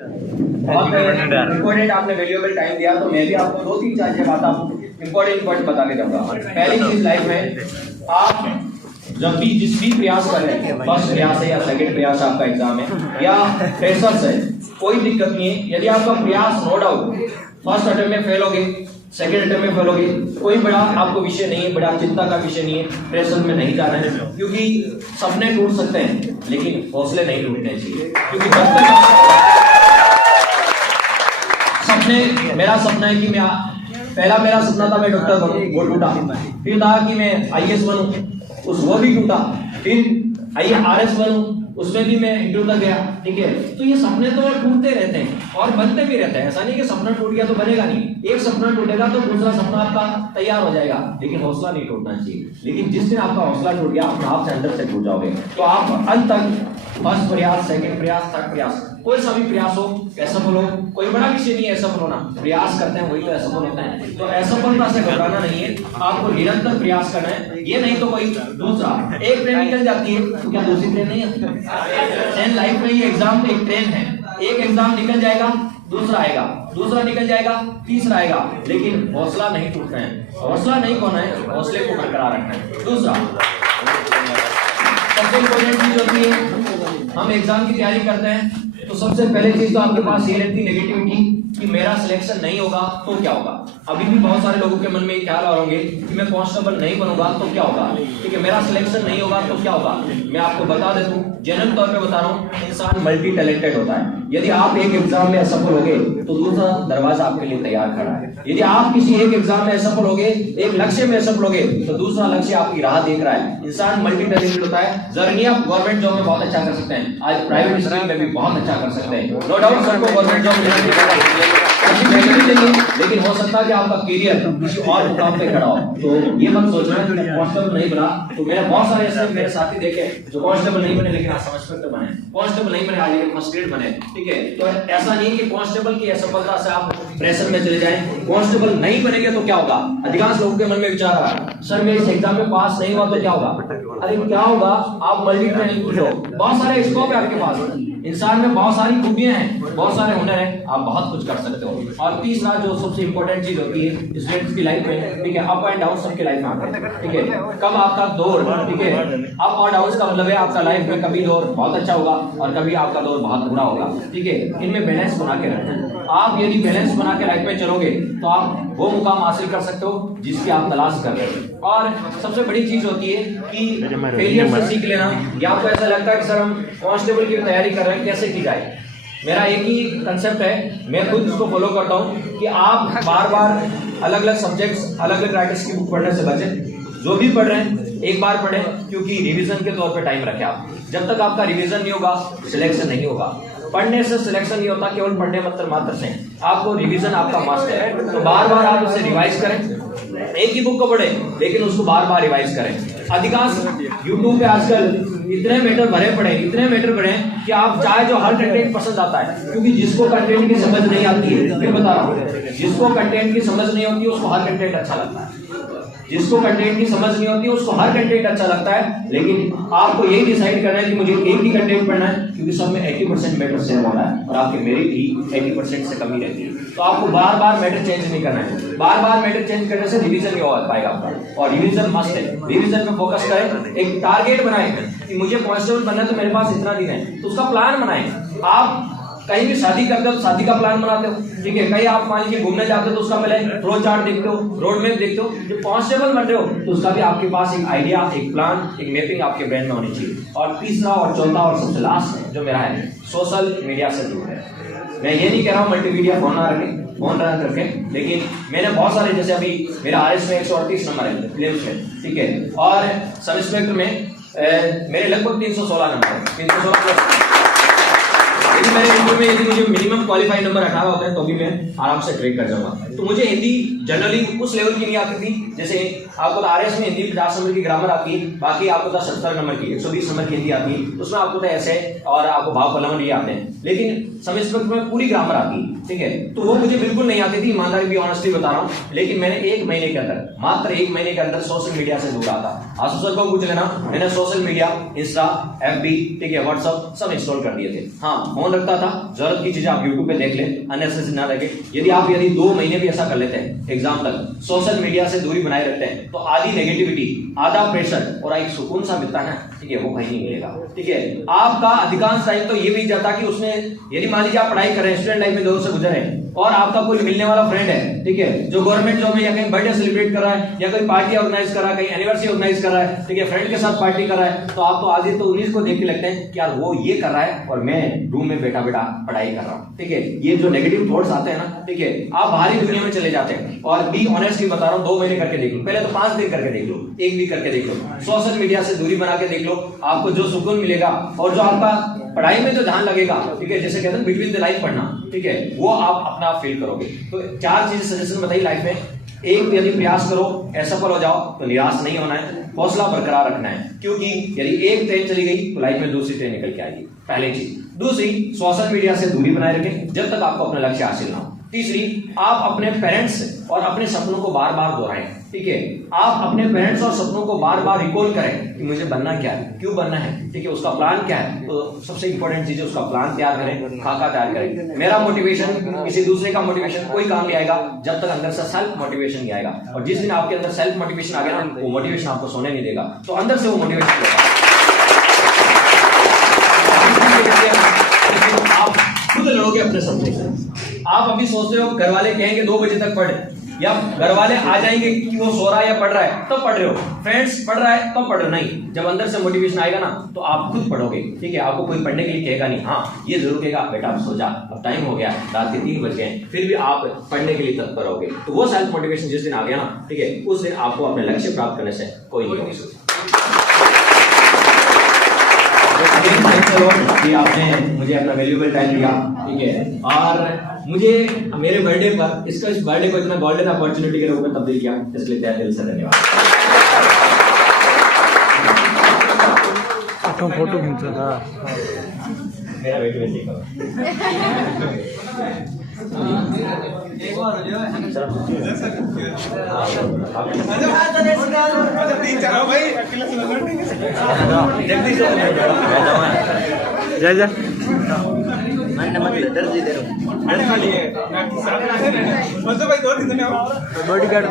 Important आपने valuable time दिया, तो मैं भी आपको 2-3-4 बात आपको इम्पोर्टेंट बता के जाऊंगा। पहली चीज लाइफ में आप जब भी जिस भी प्रयास कर रहे हैं, फर्स्ट प्रयास है या सेकंड प्रयास आपका एग्जाम है या फ्रेशर्स है, कोई दिक्कत नहीं है। यदि आपका प्रयास नो डाउट फर्स्ट अटेम्प्ट में फेल होगे, सेकंड अटेम्प्ट में फेल होगे, कोई बड़ा आपको विषय नहीं है, बड़ा चिंता का विषय नहीं है। प्रेशर में नहीं जाना है, क्योंकि सपने टूट सकते हैं लेकिन हौसले नहीं टूटने चाहिए। क्योंकि जब तक सपने, मेरा सपना है कि मैं पहला मेरा सपना था मैं डॉक्टर बनूं, वो टूटा। फिर था कि मैं आईएएस बनूं, वो भी टूटा। फिर आईआरएस बनूं, उसमें भी मैं इंटरव्यू तक गया। ठीक है, तो ये सपने तो टूटते रहते हैं और बनते भी रहते हैं। ऐसा नहीं कि सपना टूट गया तो बनेगा नहीं। एक सपना टूटेगा तो दूसरा सपना आपका तैयार हो जाएगा, लेकिन हौसला नहीं टूटना चाहिए। लेकिन जिस दिन आपका हौसला टूट गया, अपने आप से अंदर से टूट जाओगे। तो आप अंत तक फर्स्ट प्रयास, सेकंड प्रयास, थर्ड प्रयास, कोई सा भी प्रयास हो, असफल हो, कोई बड़ा विषय नहीं है असफल होना। प्रयास करते हैं वही तो असफल होता है। तो असफलता से घबराना नहीं है, आपको निरंतर प्रयास करना है। ये नहीं तो कोई दूसरा एक ट्रेन निकल जाती है तो क्या दूसरी ट्रेन नहीं आती? लाइफ में ये एग्जाम एक ट्रेन है, एक एग्जाम निकल जाएगा दूसरा आएगा, दूसरा निकल जाएगा तीसरा आएगा, लेकिन हौसला नहीं टूटना है। हौसला नहीं खोना है, हौसले को बरकरार रखना है। दूसरा सबसे इम्पोर्टेंट चीज होती है, हम एग्जाम की तैयारी करते हैं तो सबसे पहले चीज तो आपके पास ये रहती है नेगेटिविटी कि मेरा सिलेक्शन नहीं होगा तो क्या होगा। अभी भी बहुत सारे लोगों के मन में ख्याल आ होंगे कि मैं कांस्टेबल नहीं बनूंगा तो क्या होगा। ठीक है, मेरा सिलेक्शन नहीं होगा तो क्या होगा। मैं आपको बता देता हूँ, जनरल तौर पे बता रहा हूँ, इंसान मल्टी टैलेंटेड होता है। यदि आप एक एग्जाम में असफल हो गए तो दूसरा दरवाजा आपके लिए तैयार खड़ा है। यदि आप किसी एक एग्जाम में असफल हो गए, एक लक्ष्य में असफल हो गए, तो दूसरा लक्ष्य आपकी राह देख रहा है। इंसान मल्टी टैलेंटेड होता है। जरूरी आप गवर्नमेंट जॉब में बहुत अच्छा कर सकते हैं, आज प्राइवेट स्ट्रीम में भी बहुत अच्छा कर सकते हैं। नो डाउट सबको गवर्नमेंट जॉब लेकिन हो सकता है कि आपका करियर किसी और मुकाम पे खड़ा हो। तो ये मत सोचना कि कांस्टेबल नहीं बना। तो मैंने बहुत सारे ऐसे मेरे साथी देखे जो कांस्टेबल नहीं बने लेकिन आज सब इंस्पेक्टर बने, कांस्टेबल नहीं बने आज फर्स्ट ग्रेड बने। ठीक है, तो ऐसा नहीं कि कांस्टेबल की असफलता से आप प्रेशर में चले जाएं। कांस्टेबल नहीं बनेंगे तो क्या होगा। अधिकांश लोगों के मन में विचार आ रहा है, सर मैं इस एग्जाम में पास नहीं हुआ तो क्या होगा। अरे क्या होगा, आप मल्टी टैलेंटेड हो, बहुत सारे स्कोप है आपके पास, इंसान में बहुत सारी खूबियां हैं, बहुत सारे हुनर हैं, आप बहुत कुछ कर सकते हो। और तीसरा जो सबसे इंपॉर्टेंट चीज होती है स्टूडेंट्स की लाइफ में, ठीक है, अप एंड डाउन सबके लाइफ में आते हैं। ठीक है, कब आपका दौर, ठीक है, अप और डाउन का मतलब है आपका लाइफ में कभी दौर बहुत अच्छा होगा और कभी आपका दौर बहुत बुरा होगा। ठीक है, इनमें बैलेंस बना के रखना है। आप यदि बैलेंस बना के लाइफ में चलोगे तो आप वो मुकाम हासिल कर सकते हो जिसकी आप तलाश कर रहे हो। और सबसे बड़ी चीज होती है कि फेलियर से सीख लेना। या आपको ऐसा लगता है कि सर हम कांस्टेबल की तैयारी कर रहे हैं, कैसे की जाए। मेरा एक ही कंसेप्ट है, मैं खुद इसको फॉलो करता हूँ कि आप बार बार अलग अलग सब्जेक्ट्स, अलग अलग राइटर्स की बुक पढ़ने से बचें। जो भी पढ़ रहे हैं एक बार पढ़ें, क्योंकि रिवीजन के तौर पे टाइम रखें आप। जब तक आपका रिवीजन नहीं होगा सिलेक्शन नहीं होगा। पढ़ने से सिलेक्शन नहीं होता, केवल पढ़ने मात्र से। आपको रिवीजन आपका मस्ट है, तो बार बार आप उसे रिवाइज करें। एक ही बुक को पढ़ें लेकिन उसको बार बार रिवाइज करें। अधिकांश यूट्यूब पे आजकल इतने मैटर भरे पड़े कि आप चाहे जो हर कंटेंट पसंद आता है, क्योंकि जिसको कंटेंट की समझ नहीं आती है, मैं बता रहा हूँ, जिसको कंटेंट की समझ नहीं होती है उसको हर कंटेंट अच्छा लगता है। जिसको कंटेंट की समझ नहीं होती है उसको हर कंटेंट अच्छा लगता है। लेकिन आपको यही डिसाइड करना है कि मुझे एक ही कंटेंट पढ़ना है, क्योंकि सब में 80% मैटर सेम होना है और आपकी मेरिट ही 80% से कमी रहती है। तो आपको बार बार मैटर चेंज नहीं करना है। बार बार मैटर चेंज करने से रिवीजन नहीं हो पाएगा आपका, और रिवीजन मस्ट है। रिवीजन पे फोकस करें, एक टारगेट बनाएं कि मुझे कांस्टेबल बनना है तो मेरे पास इतना दिन है, तो उसका प्लान बनाएं। आप कहीं भी शादी करते हो, शादी का प्लान बनाते हो। ठीक है, कहीं आप मान लीजिए घूमने जाते हो तो उसका पहले रोड चार्ट देखते हो, रोड मैप देखते हो। जो कांस्टेबल बन रहे हो तो उसका भी आपके पास एक आइडिया, एक प्लान, एक मैपिंग आपके ब्रेन में होनी चाहिए। और तीसरा और चौथा और सबसे लास्ट जो मेरा है, सोशल मीडिया से दूर है। मैं ये नहीं कह रहा हूँ मल्टीमीडिया फोन ना रखें, फोन रन करके, लेकिन मैंने बहुत सारे, जैसे अभी मेरा आरएस में 138 नंबर है फिल्म में, ठीक है, और सब इंस्पेक्टर में मेरे लगभग 316 नंबर है, 316 मेरे हिंदी में यदि मुझे मिनिमम क्वालिफाइड नंबर 18 होता है तो भी मैं आराम से ट्रेक कर जाऊंगा। तो मुझे हिंदी जनरली उस लेवल की नहीं आती थी। जैसे आपको तो आरएस में हिंदी 50 नंबर की ग्रामर आती है, बाकी आपको तो 70 नंबर की 120 नंबर की हिंदी आती है, उसमें आपको तो ऐसे और आपको भाव फलन ये आते हैं। लेकिन सब इंस्पेक्टर में पूरी ग्रामर आती है। ठीक है, तो वो मुझे बिल्कुल नहीं आती थी, ईमानदारी भी ऑनेस्टली बता रहा हूँ। लेकिन मैंने 1 महीने के अंदर, मात्र 1 महीने के अंदर सोशल मीडिया से दूर आता। आशु सर को पूछ लेना, मैंने सोशल मीडिया, इंस्टा, FB, ठीक है, व्हाट्सएप सब इंस्टॉल कर दिए थे। हाँ, फोन रखता था, जरूरत की चीजें आप यूट्यूब पे देख ले, अननेसेसरी ना देखे। यदि 2 महीने भी ऐसा कर लेते हैं एग्जाम तक, सोशल मीडिया से दूरी बनाए रखते हैं, तो आधी नेगेटिविटी, आधा प्रेशर और एक सुकून सा मिलता है ना, ठीक है, वो कहीं नहीं मिलेगा। ठीक है, आपका अधिकांश टाइम तो ये भी जाता कि उसमें, यदि मान लीजिए आप पढ़ाई कर रहे हैं, स्टूडेंट लाइफ में दौर से गुजर रहे हैं और आपका कोई मिलने वाला फ्रेंड है, ठीक है, जो गवर्नमेंट जॉब में या कहीं बर्थडे सेलिब्रेट कर रहा है या कोई पार्टी ऑर्गेनाइज कर रहा है, कहीं एनिवर्सरी ऑर्गेनाइज कर रहा है, ठीक है, फ्रेंड के साथ पार्टी कर रहा है, तो आप तो आधे तो उन्हीं को देख के लगते हैं कि यार वो ये कर रहा है और मैं रूम में बैठा बैठा पढ़ाई कर रहा हूँ। ठीक है, ये जो नेगेटिव थॉट्स आते हैं ना, ठीक है, आप बाहरी दुनिया में चले जाते हैं। और बी ऑनेस्टली बता रहा हूँ, 2 महीने करके देख लो, पहले तो 5 दिन करके देख लो, 1 वीक करके देख लो, सोशल मीडिया से दूरी बना के देख लो, आपको जो सुकून मिलेगा और जो आपका पढ़ाई में जो ध्यान लगेगा, ठीक है, जैसे कहते हैं बिटवीन द लाइन पढ़ना, ठीक है, वो आप अपना फील करोगे। तो 4 चीजें सजेशन बताइए लाइफ में। एक, यदि प्रयास करो, असफल हो जाओ तो निराश नहीं होना है, हौसला बरकरार रखना है, क्योंकि यदि एक ट्रेन चली गई तो लाइफ में दूसरी ट्रेन निकल के आएगी, पहली चीज। दूसरी, सोशल मीडिया से दूरी बनाए रखें जब तक आपको अपना लक्ष्य हासिल ना हो। तीसरी, आप अपने पेरेंट्स और अपने सपनों को बार बार दोहराएं। ठीक है, आप अपने पेरेंट्स और सपनों को बार बार रिकॉल करें कि मुझे बनना क्या है, क्यों बनना है, ठीक है, उसका प्लान क्या है। तो सबसे इंपॉर्टेंट चीज है उसका प्लान तैयार करें, खाका तैयार करें। मेरा मोटिवेशन, किसी दूसरे का मोटिवेशन कोई काम नहीं आएगा जब तक अंदर से सेल्फ मोटिवेशन नहीं आएगा। और जिस दिन आपके अंदर सेल्फ मोटिवेशन आ गया ना, वो मोटिवेशन आपको सोने नहीं देगा, तो अंदर से वो मोटिवेशन होगा। आप खुद लड़ोगे अपने सपने से। आप अभी सोचते हो घर वाले कहेंगे 2 बजे तक पढ़, या घर वाले आ जाएंगे कि वो सो रहा है या पढ़ रहा है तब पढ़ रहे हो, फ्रेंड्स पढ़ रहा है तब पढ़ रहे हो। नहीं, जब अंदर से मोटिवेशन आएगा ना तो आप खुद पढ़ोगे। ठीक है, आपको कोई पढ़ने के लिए कहेगा नहीं, हाँ ये जरूर कहेगा बेटा आप सो जा, अब टाइम हो गया, रात के 3 बज गए, फिर भी आप पढ़ने के लिए तत्पर होगे। तो वो सेल्फ मोटिवेशन जिस दिन आ गया ना, ठीक है, उस दिन आपको अपने लक्ष्य प्राप्त करने से कोई नहीं रोक सकता। कि आपने मुझे अपना वैल्यूएबल टाइम दिया, ठीक है, और मुझे मेरे बर्थडे पर इस बर्थडे को इतना गोल्डन अपॉर्चुनिटी के रूप में तब्दील किया, इसलिए तहे दिल से धन्यवाद। फोटो खींचा था मेरा वेट में देखा एक बार हो जाए जय जय बॉडी गार्ड